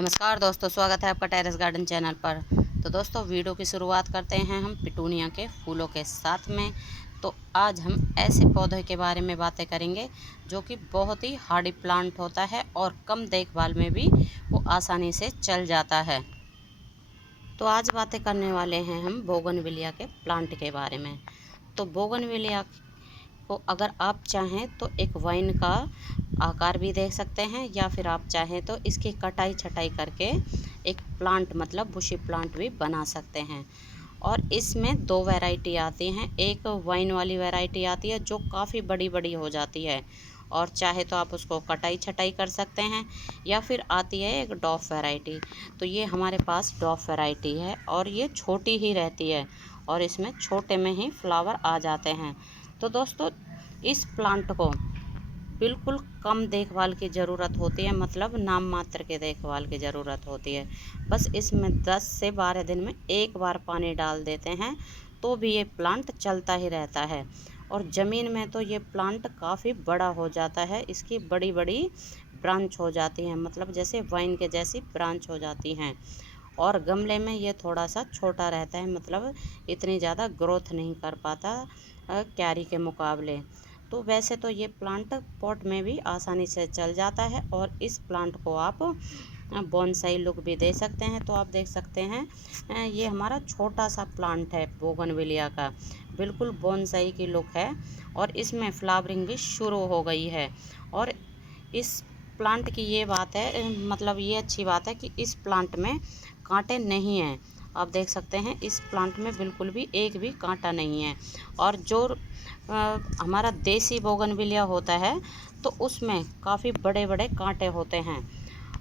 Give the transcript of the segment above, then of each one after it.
नमस्कार दोस्तों, स्वागत है आपका टेरेस गार्डन चैनल पर। तो दोस्तों, वीडियो की शुरुआत करते हैं हम पिटूनिया के फूलों के साथ में। तो आज हम ऐसे पौधे के बारे में बातें करेंगे जो कि बहुत ही हार्डी प्लांट होता है और कम देखभाल में भी वो आसानी से चल जाता है। तो आज बातें करने वाले हैं हम बोगनविलिया के प्लांट के बारे में। तो बोगनविलिया को अगर आप चाहें तो एक वाइन का आकार भी दे सकते हैं, या फिर आप चाहें तो इसकी कटाई छटाई करके एक प्लांट मतलब बुशी प्लांट भी बना सकते हैं। और इसमें दो वैरायटी आती हैं। एक वाइन वाली वैरायटी आती है जो काफ़ी बड़ी बड़ी हो जाती है, और चाहे तो आप उसको कटाई छटाई कर सकते हैं, या फिर आती है एक डॉफ वैरायटी। तो ये हमारे पास डॉफ वैरायटी है और ये छोटी ही रहती है और इसमें छोटे में ही फ्लावर आ जाते हैं। तो दोस्तों, इस प्लांट को बिल्कुल कम देखभाल की ज़रूरत होती है, मतलब नाम मात्र के देखभाल की ज़रूरत होती है। बस इसमें 10 से 12 दिन में एक बार पानी डाल देते हैं तो भी ये प्लांट चलता ही रहता है। और ज़मीन में तो ये प्लांट काफ़ी बड़ा हो जाता है, इसकी बड़ी बड़ी ब्रांच हो जाती हैं, मतलब जैसे वाइन के जैसी ब्रांच हो जाती हैं। और गमले में ये थोड़ा सा छोटा रहता है, मतलब इतनी ज़्यादा ग्रोथ नहीं कर पाता क्यारी के मुकाबले। तो वैसे तो ये प्लांट पॉट में भी आसानी से चल जाता है, और इस प्लांट को आप बोनसाई लुक भी दे सकते हैं। तो आप देख सकते हैं ये हमारा छोटा सा प्लांट है बोगनविलिया का, बिल्कुल बोनसाई की लुक है, और इसमें फ्लावरिंग भी शुरू हो गई है। और इस प्लांट की ये बात है, मतलब ये अच्छी बात है कि इस प्लांट में कांटे नहीं हैं। आप देख सकते हैं इस प्लांट में बिल्कुल भी एक भी कांटा नहीं है। और जो हमारा देसी बोगनविलिया होता है तो उसमें काफ़ी बड़े बड़े कांटे होते हैं,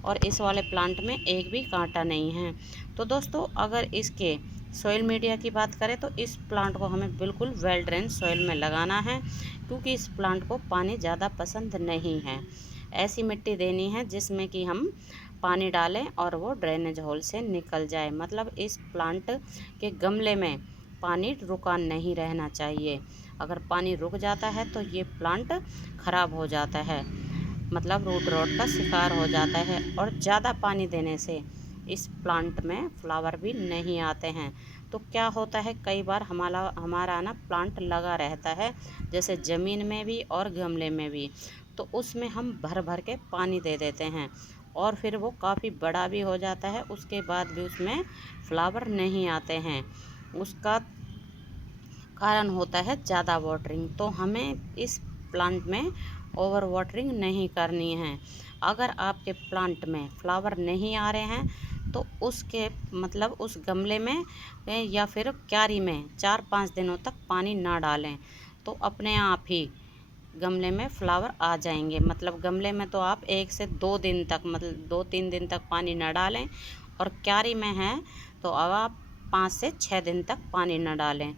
और इस वाले प्लांट में एक भी कांटा नहीं है। तो दोस्तों, अगर इसके सॉइल मीडिया की बात करें तो इस प्लांट को हमें बिल्कुल वेल ड्रेन सॉइल में लगाना है, क्योंकि इस प्लांट को पानी ज़्यादा पसंद नहीं है। ऐसी मिट्टी देनी है जिसमें कि हम पानी डालें और वो ड्रेनेज होल से निकल जाए, मतलब इस प्लांट के गमले में पानी रुका नहीं रहना चाहिए। अगर पानी रुक जाता है तो ये प्लांट ख़राब हो जाता है, मतलब रूट रॉट का शिकार हो जाता है। और ज़्यादा पानी देने से इस प्लांट में फ्लावर भी नहीं आते हैं। तो क्या होता है, कई बार हमारा ना प्लांट लगा रहता है, जैसे ज़मीन में भी और गमले में भी, तो उसमें हम भर भर के पानी दे देते हैं, और फिर वो काफ़ी बड़ा भी हो जाता है, उसके बाद भी उसमें फ्लावर नहीं आते हैं। उसका कारण होता है ज़्यादा वाटरिंग। तो हमें इस प्लांट में ओवर वाटरिंग नहीं करनी है। अगर आपके प्लांट में फ्लावर नहीं आ रहे हैं तो उसके मतलब उस गमले में या फिर क्यारी में 4-5 दिनों तक पानी ना डालें, तो अपने आप ही गमले में फ्लावर आ जाएंगे। मतलब गमले में तो आप 1 से 2 दिन तक, मतलब 2-3 दिन तक पानी न डालें, और क्यारी में है तो अब आप 5 से 6 दिन तक पानी न डालें।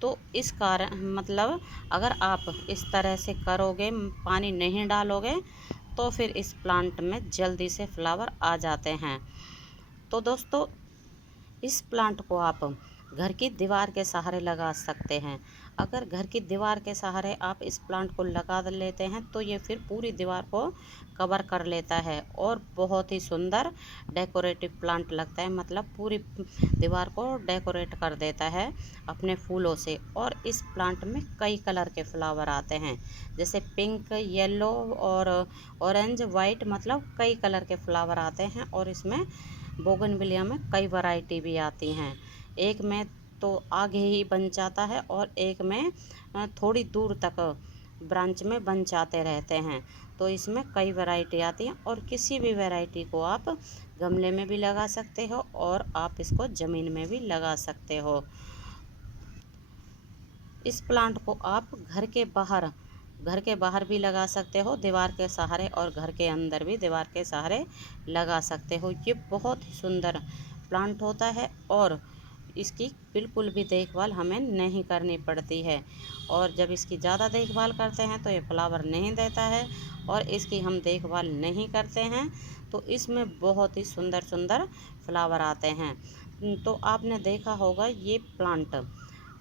तो इस कारण मतलब अगर आप इस तरह से करोगे, पानी नहीं डालोगे, तो फिर इस प्लांट में जल्दी से फ्लावर आ जाते हैं। तो दोस्तों, इस प्लांट को आप घर की दीवार के सहारे लगा सकते हैं। अगर घर की दीवार के सहारे आप इस प्लांट को लगा लेते हैं तो ये फिर पूरी दीवार को कवर कर लेता है, और बहुत ही सुंदर डेकोरेटिव प्लांट लगता है, मतलब पूरी दीवार को डेकोरेट कर देता है अपने फूलों से। और इस प्लांट में कई कलर के फ्लावर आते हैं, जैसे पिंक, येलो और ऑरेंज, वाइट, मतलब कई कलर के फ्लावर आते हैं। और इसमें बोगनविलिया में कई वैरायटी भी आती हैं। एक में तो आगे ही बन जाता है, और एक में थोड़ी दूर तक ब्रांच में बन जाते रहते हैं। तो इसमें कई वैरायटी आती हैं, और किसी भी वैरायटी को आप गमले में भी लगा सकते हो, और आप इसको ज़मीन में भी लगा सकते हो। इस प्लांट को आप घर के बाहर भी लगा सकते हो दीवार के सहारे, और घर के अंदर भी दीवार के सहारे लगा सकते हो। ये बहुत ही सुंदर प्लांट होता है, और इसकी बिल्कुल भी देखभाल हमें नहीं करनी पड़ती है। और जब इसकी ज़्यादा देखभाल करते हैं तो ये फ्लावर नहीं देता है, और इसकी हम देखभाल नहीं करते हैं तो इसमें बहुत ही सुंदर सुंदर फ्लावर आते हैं। तो आपने देखा होगा ये प्लांट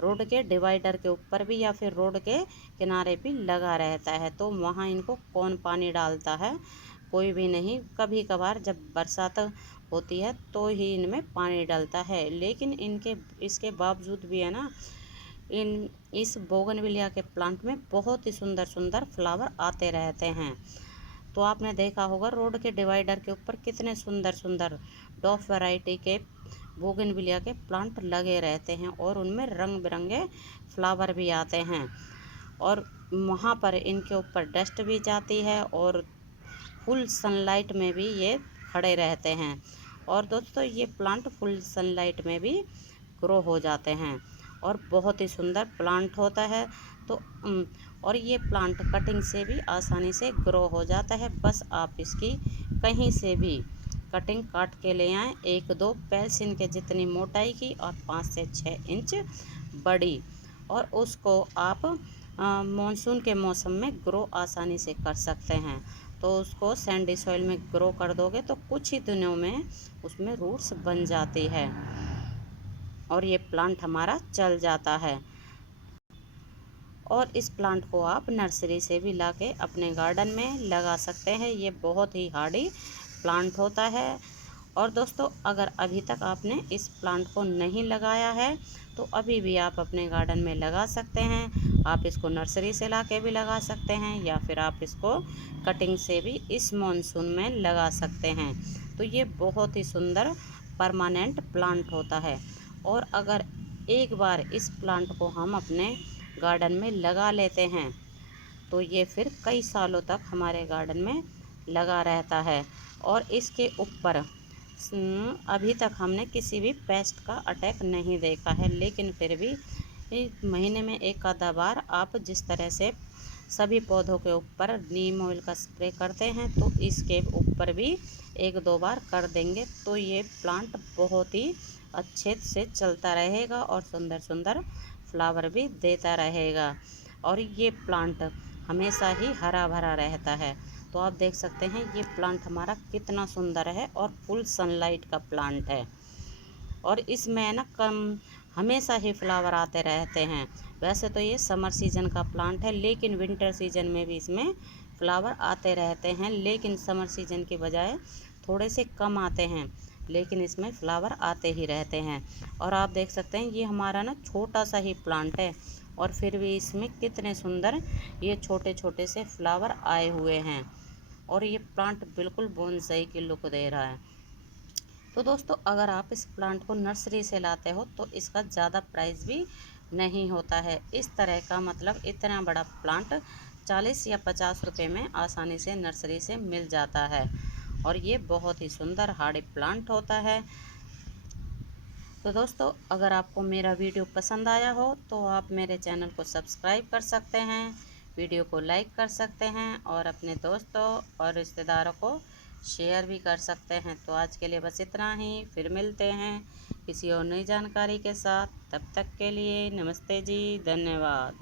रोड के डिवाइडर के ऊपर भी या फिर रोड के किनारे भी लगा रहता है, तो वहाँ इनको कौन पानी डालता है, कोई भी नहीं, कभी कभार जब बरसात होती है तो ही इनमें पानी डलता है। लेकिन इसके बावजूद भी है ना, इस बोगनविलिया के प्लांट में बहुत ही सुंदर सुंदर फ्लावर आते रहते हैं। तो आपने देखा होगा रोड के डिवाइडर के ऊपर कितने सुंदर सुंदर डॉफ वैरायटी के बोगनविलिया के प्लांट लगे रहते हैं और उनमें रंग बिरंगे फ्लावर भी आते हैं। और वहाँ पर इनके ऊपर डस्ट भी जाती है और फुल सनलाइट में भी ये खड़े रहते हैं। और दोस्तों ये प्लांट फुल सनलाइट में भी ग्रो हो जाते हैं और बहुत ही सुंदर प्लांट होता है। तो और ये प्लांट कटिंग से भी आसानी से ग्रो हो जाता है। बस आप इसकी कहीं से भी कटिंग काट के ले आएँ, 1-2 पेंसिल के जितनी मोटाई की और 5 से 6 इंच बड़ी, और उसको आप मानसून के मौसम में ग्रो आसानी से कर सकते हैं। तो उसको सैंडी सॉइल में ग्रो कर दोगे तो कुछ ही दिनों में उसमें रूट्स बन जाती है और ये प्लांट हमारा चल जाता है। और इस प्लांट को आप नर्सरी से भी लाके अपने गार्डन में लगा सकते हैं। ये बहुत ही हार्डी प्लांट होता है। और दोस्तों अगर अभी तक आपने इस प्लांट को नहीं लगाया है तो अभी भी आप अपने गार्डन में लगा सकते हैं। आप इसको नर्सरी से लाके भी लगा सकते हैं या फिर आप इसको कटिंग से भी इस मॉनसून में लगा सकते हैं। तो ये बहुत ही सुंदर परमानेंट प्लांट होता है। और अगर एक बार इस प्लांट को हम अपने गार्डन में लगा लेते हैं तो ये फिर कई सालों तक हमारे गार्डन में लगा रहता है। और इसके ऊपर अभी तक हमने किसी भी पेस्ट का अटैक नहीं देखा है। लेकिन फिर भी महीने में एक आधा बार आप जिस तरह से सभी पौधों के ऊपर नीम ऑयल का स्प्रे करते हैं तो इसके ऊपर भी 1-2 बार कर देंगे तो ये प्लांट बहुत ही अच्छे से चलता रहेगा और सुंदर सुंदर फ्लावर भी देता रहेगा। और ये प्लांट हमेशा ही हरा भरा रहता है। तो आप देख सकते हैं ये प्लांट हमारा कितना सुंदर है और फुल सनलाइट का प्लांट है। और इसमें ना हमेशा ही फ्लावर आते रहते हैं। वैसे तो ये समर सीजन का प्लांट है लेकिन विंटर सीजन में भी इसमें फ्लावर आते रहते हैं, लेकिन समर सीजन की बजाय थोड़े से कम आते हैं, लेकिन इसमें फ्लावर आते ही रहते हैं। और आप देख सकते हैं ये हमारा ना छोटा सा ही प्लांट है और फिर भी इसमें कितने सुंदर ये छोटे छोटे से फ्लावर आए हुए हैं और ये प्लांट बिल्कुल बोनसाई की लुक दे रहा है। तो दोस्तों अगर आप इस प्लांट को नर्सरी से लाते हो तो इसका ज़्यादा प्राइस भी नहीं होता है। इस तरह का मतलब इतना बड़ा प्लांट 40 या 50 रुपये में आसानी से नर्सरी से मिल जाता है और ये बहुत ही सुंदर हार्डी प्लांट होता है। तो दोस्तों अगर आपको मेरा वीडियो पसंद आया हो तो आप मेरे चैनल को सब्सक्राइब कर सकते हैं, वीडियो को लाइक कर सकते हैं और अपने दोस्तों और रिश्तेदारों को शेयर भी कर सकते हैं। तो आज के लिए बस इतना ही, फिर मिलते हैं किसी और नई जानकारी के साथ। तब तक के लिए नमस्ते जी, धन्यवाद।